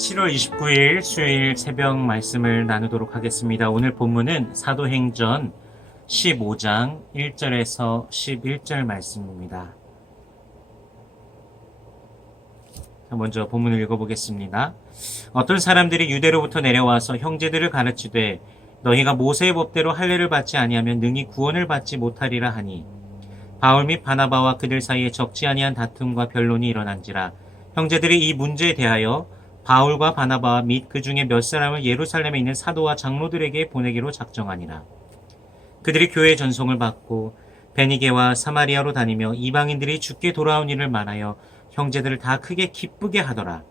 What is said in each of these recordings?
7월 29일 수요일 새벽 말씀을 나누도록 하겠습니다. 오늘 본문은 사도행전 15장 1절에서 11절 말씀입니다. 먼저 본문을 읽어보겠습니다. 어떤 사람들이 유대로부터 내려와서 형제들을 가르치되 너희가 모세의 법대로 할례를 받지 아니하면 능히 구원을 받지 못하리라 하니 바울 및 바나바와 그들 사이에 적지 아니한 다툼과 변론이 일어난지라 형제들이 이 문제에 대하여 바울과 바나바 및 그 중에 몇 사람을 예루살렘에 있는 사도와 장로들에게 보내기로 작정하니라. 그들이 교회의 전송을 받고 베니게와 사마리아로 다니며 이방인들이 주께 돌아온 일을 말하여 형제들을 다 크게 기쁘게 하더라.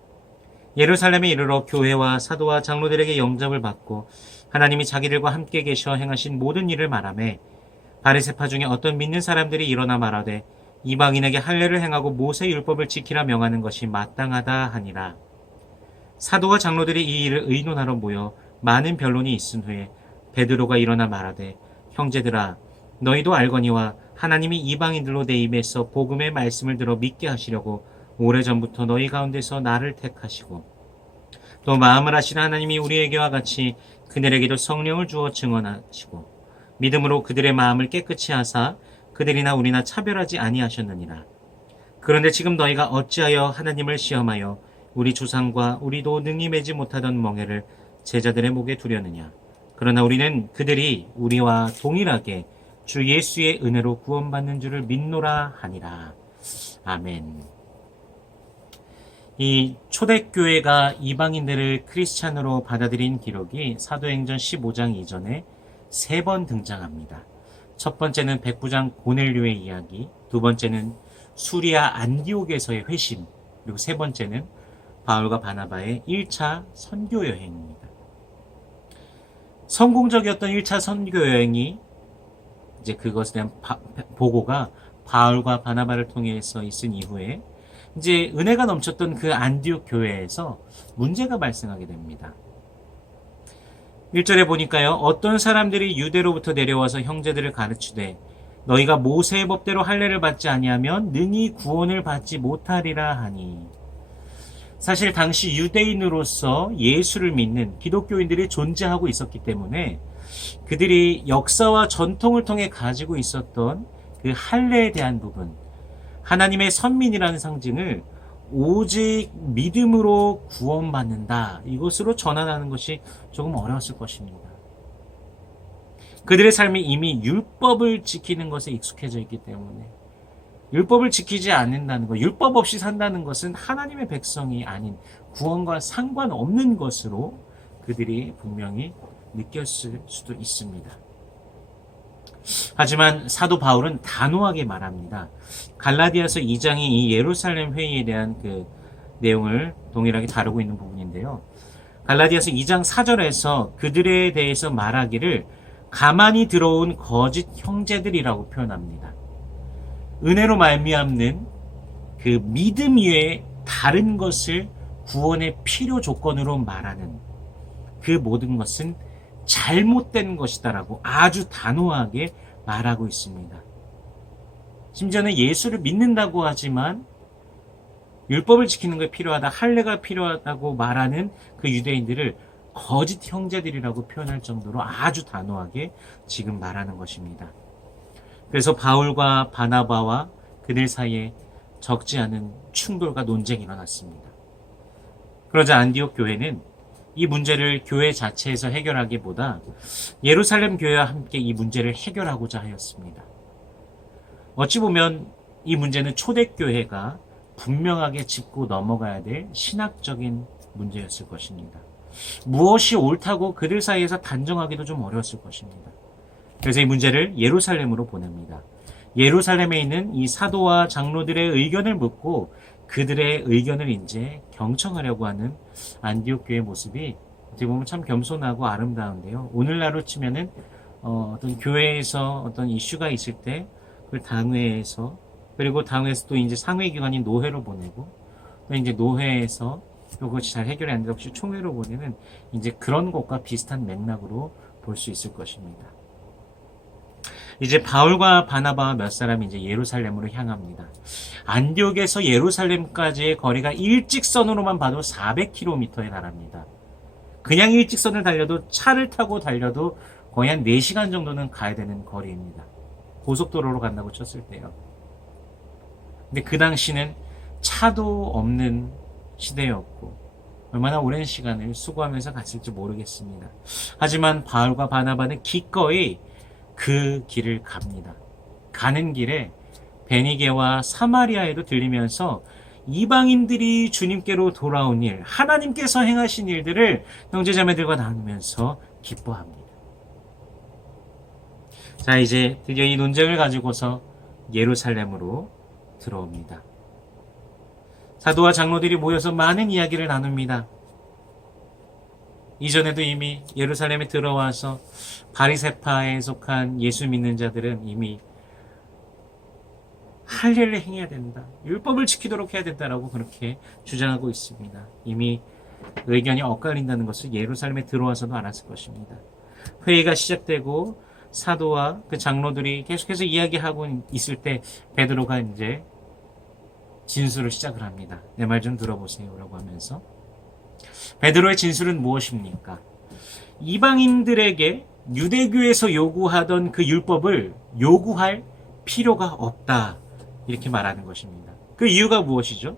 예루살렘에 이르러 교회와 사도와 장로들에게 영접을 받고 하나님이 자기들과 함께 계셔 행하신 모든 일을 말하매 바리새파 중에 어떤 믿는 사람들이 일어나 말하되 이방인에게 할례를 행하고 모세 율법을 지키라 명하는 것이 마땅하다 하니라. 사도와 장로들이 이 일을 의논하러 모여 많은 변론이 있은 후에 베드로가 일어나 말하되 형제들아 너희도 알거니와 하나님이 이방인들로 내 입에서 복음의 말씀을 들어 믿게 하시려고 오래전부터 너희 가운데서 나를 택하시고 또 마음을 하시는 하나님이 우리에게와 같이 그들에게도 성령을 주어 증언하시고 믿음으로 그들의 마음을 깨끗이 하사 그들이나 우리나 차별하지 아니하셨느니라. 그런데 지금 너희가 어찌하여 하나님을 시험하여 우리 조상과 우리도 능히 매지 못하던 멍에를 제자들의 목에 두려느냐. 그러나 우리는 그들이 우리와 동일하게 주 예수의 은혜로 구원받는 줄을 믿노라 하니라. 아멘. 이 초대교회가 이방인들을 크리스찬으로 받아들인 기록이 사도행전 15장 이전에 3번 등장합니다. 첫 번째는 백부장 고넬료의 이야기, 두 번째는 수리아 안디옥에서의 회심, 그리고 세 번째는 바울과 바나바의 1차 선교 여행입니다. 성공적이었던 1차 선교 여행이 이제 그것에 대한 보고가 바울과 바나바를 통해서 있은 이후에 이제 은혜가 넘쳤던 그 안디옥 교회에서 문제가 발생하게 됩니다. 1절에 보니까요. 어떤 사람들이 유대로부터 내려와서 형제들을 가르치되 너희가 모세의 법대로 할례를 받지 아니하면 능히 구원을 받지 못하리라 하니. 사실 당시 유대인으로서 예수를 믿는 기독교인들이 존재하고 있었기 때문에 그들이 역사와 전통을 통해 가지고 있었던 그 할례에 대한 부분, 하나님의 선민이라는 상징을 오직 믿음으로 구원받는다, 이것으로 전환하는 것이 조금 어려웠을 것입니다. 그들의 삶이 이미 율법을 지키는 것에 익숙해져 있기 때문에 율법을 지키지 않는다는 것, 율법 없이 산다는 것은 하나님의 백성이 아닌 구원과 상관없는 것으로 그들이 분명히 느꼈을 수도 있습니다. 하지만 사도 바울은 단호하게 말합니다. 갈라디아서 2장이 이 예루살렘 회의에 대한 그 내용을 동일하게 다루고 있는 부분인데요. 갈라디아서 2장 4절에서 그들에 대해서 말하기를 가만히 들어온 거짓 형제들이라고 표현합니다. 은혜로 말미암는 그 믿음 위에 다른 것을 구원의 필요 조건으로 말하는 그 모든 것은 잘못된 것이다라고 아주 단호하게 말하고 있습니다. 심지어는 예수를 믿는다고 하지만 율법을 지키는 게 필요하다, 할례가 필요하다고 말하는 그 유대인들을 거짓 형제들이라고 표현할 정도로 아주 단호하게 지금 말하는 것입니다. 그래서 바울과 바나바와 그들 사이에 적지 않은 충돌과 논쟁이 일어났습니다. 그러자 안디옥 교회는 이 문제를 교회 자체에서 해결하기보다 예루살렘 교회와 함께 이 문제를 해결하고자 하였습니다. 어찌 보면 이 문제는 초대교회가 분명하게 짚고 넘어가야 될 신학적인 문제였을 것입니다. 무엇이 옳다고 그들 사이에서 단정하기도 좀 어려웠을 것입니다. 그래서 이 문제를 예루살렘으로 보냅니다. 예루살렘에 있는 이 사도와 장로들의 의견을 묻고 그들의 의견을 이제 경청하려고 하는 안디옥 교회의 모습이 어떻게 보면 참 겸손하고 아름다운데요. 오늘날로 치면은 어떤 교회에서 어떤 이슈가 있을 때 그걸 당회에서, 그리고 당회에서 또 이제 상회기관인 노회로 보내고, 또 이제 노회에서 또 그것이 잘 해결이 안 되다 혹시 총회로 보내는 이제 그런 것과 비슷한 맥락으로 볼 수 있을 것입니다. 이제 바울과 바나바와 몇 사람이 이제 예루살렘으로 향합니다. 안디옥에서 예루살렘까지의 거리가 일직선으로만 봐도 400km에 달합니다. 그냥 일직선을 달려도 차를 타고 달려도 거의 한 4시간 정도는 가야 되는 거리입니다. 고속도로로 간다고 쳤을 때요. 근데 그 당시는 차도 없는 시대였고 얼마나 오랜 시간을 수고하면서 갔을지 모르겠습니다. 하지만 바울과 바나바는 기꺼이 그 길을 갑니다. 가는 길에 베니게와 사마리아에도 들리면서 이방인들이 주님께로 돌아온 일, 하나님께서 행하신 일들을 형제자매들과 나누면서 기뻐합니다. 자, 이제 드디어 이 논쟁을 가지고서 예루살렘으로 들어옵니다. 사도와 장로들이 모여서 많은 이야기를 나눕니다. 이전에도 이미 예루살렘에 들어와서 바리새파에 속한 예수 믿는 자들은 이미 할 일을 행해야 된다. 율법을 지키도록 해야 된다라고 그렇게 주장하고 있습니다. 이미 의견이 엇갈린다는 것을 예루살렘에 들어와서도 알았을 것입니다. 회의가 시작되고 사도와 그 장로들이 계속해서 이야기하고 있을 때 베드로가 이제 진술을 시작을 합니다. 내 말 좀 들어보세요 라고 하면서 베드로의 진술은 무엇입니까? 이방인들에게 유대교에서 요구하던 그 율법을 요구할 필요가 없다 이렇게 말하는 것입니다. 그 이유가 무엇이죠?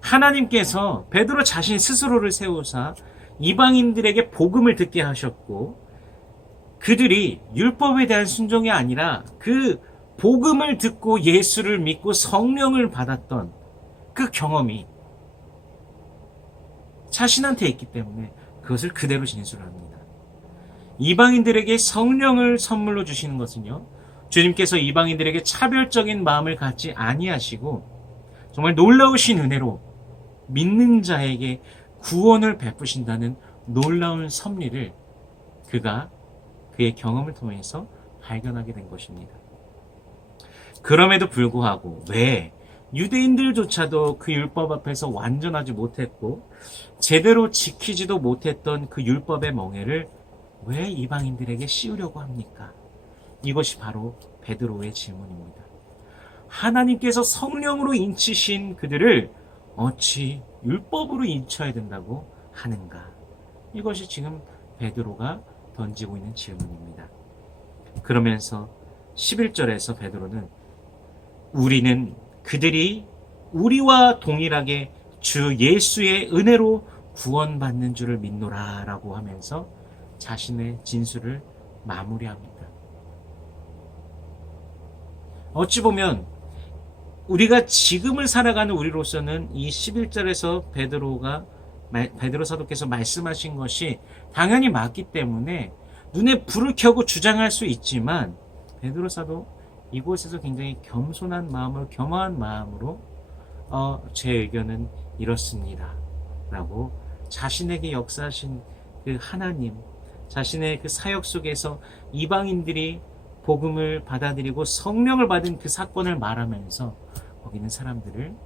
하나님께서 베드로 자신 스스로를 세우사 이방인들에게 복음을 듣게 하셨고 그들이 율법에 대한 순종이 아니라 그 복음을 듣고 예수를 믿고 성령을 받았던 그 경험이 자신한테 있기 때문에 그것을 그대로 진술합니다. 이방인들에게 성령을 선물로 주시는 것은요, 주님께서 이방인들에게 차별적인 마음을 갖지 아니하시고 정말 놀라우신 은혜로 믿는 자에게 구원을 베푸신다는 놀라운 섭리를 그가 그의 경험을 통해서 발견하게 된 것입니다. 그럼에도 불구하고 왜 유대인들조차도 그 율법 앞에서 완전하지 못했고 제대로 지키지도 못했던 그 율법의 멍에를 왜 이방인들에게 씌우려고 합니까? 이것이 바로 베드로의 질문입니다. 하나님께서 성령으로 인치신 그들을 어찌 율법으로 인쳐야 된다고 하는가? 이것이 지금 베드로가 던지고 있는 질문입니다. 그러면서 11절에서 베드로는 우리는 그들이 우리와 동일하게 주 예수의 은혜로 구원받는 줄을 믿노라 라고 하면서 자신의 진술을 마무리합니다. 어찌 보면 우리가 지금을 살아가는 우리로서는 이 11절에서 베드로 사도께서 말씀하신 것이 당연히 맞기 때문에 눈에 불을 켜고 주장할 수 있지만 베드로 사도 이곳에서 굉장히 겸손한 마음으로 겸허한 마음으로 제 의견은 이렇습니다 라고 자신에게 역사하신 그 하나님, 자신의 그 사역 속에서 이방인들이 복음을 받아들이고 성령을 받은 그 사건을 말하면서 거기 있는 사람들을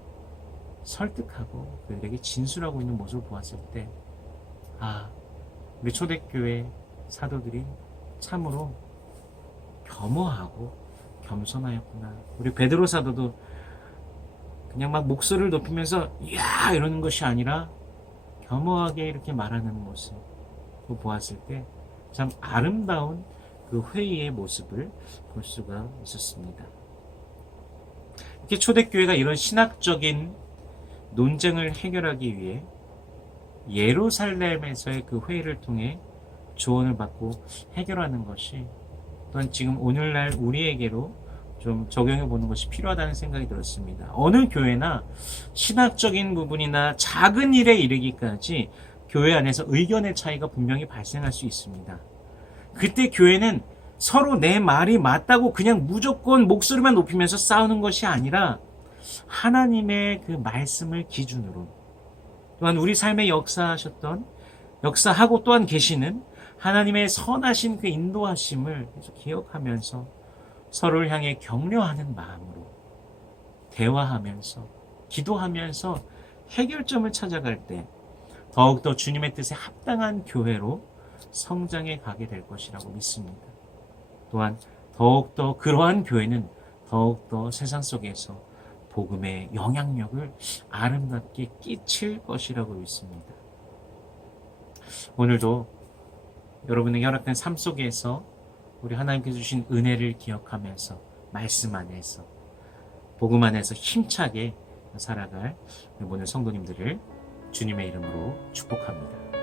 설득하고 그들에게 진술하고 있는 모습을 보았을 때 우리 초대교회 사도들이 참으로 겸허하고 겸손하였구나. 우리 베드로 사도도 그냥 막 목소리를 높이면서 이야 이러는 것이 아니라 겸허하게 이렇게 말하는 모습을 보았을 때 참 아름다운 그 회의의 모습을 볼 수가 있었습니다. 이렇게 초대교회가 이런 신학적인 논쟁을 해결하기 위해 예루살렘에서의 그 회의를 통해 조언을 받고 해결하는 것이 또한 지금 오늘날 우리에게로 좀 적용해 보는 것이 필요하다는 생각이 들었습니다. 어느 교회나 신학적인 부분이나 작은 일에 이르기까지 교회 안에서 의견의 차이가 분명히 발생할 수 있습니다. 그때 교회는 서로 내 말이 맞다고 그냥 무조건 목소리만 높이면서 싸우는 것이 아니라 하나님의 그 말씀을 기준으로 또한 우리 삶에 역사하고 또한 계시는 하나님의 선하신 그 인도하심을 계속 기억하면서 서로를 향해 격려하는 마음으로 대화하면서 기도하면서 해결점을 찾아갈 때 더욱더 주님의 뜻에 합당한 교회로 성장해 가게 될 것이라고 믿습니다. 또한 더욱더 그러한 교회는 더욱더 세상 속에서 복음의 영향력을 아름답게 끼칠 것이라고 믿습니다. 오늘도 여러분에게 허락된 삶 속에서 우리 하나님께서 주신 은혜를 기억하면서 말씀 안에서 복음 안에서 힘차게 살아갈 모든 성도님들을 주님의 이름으로 축복합니다.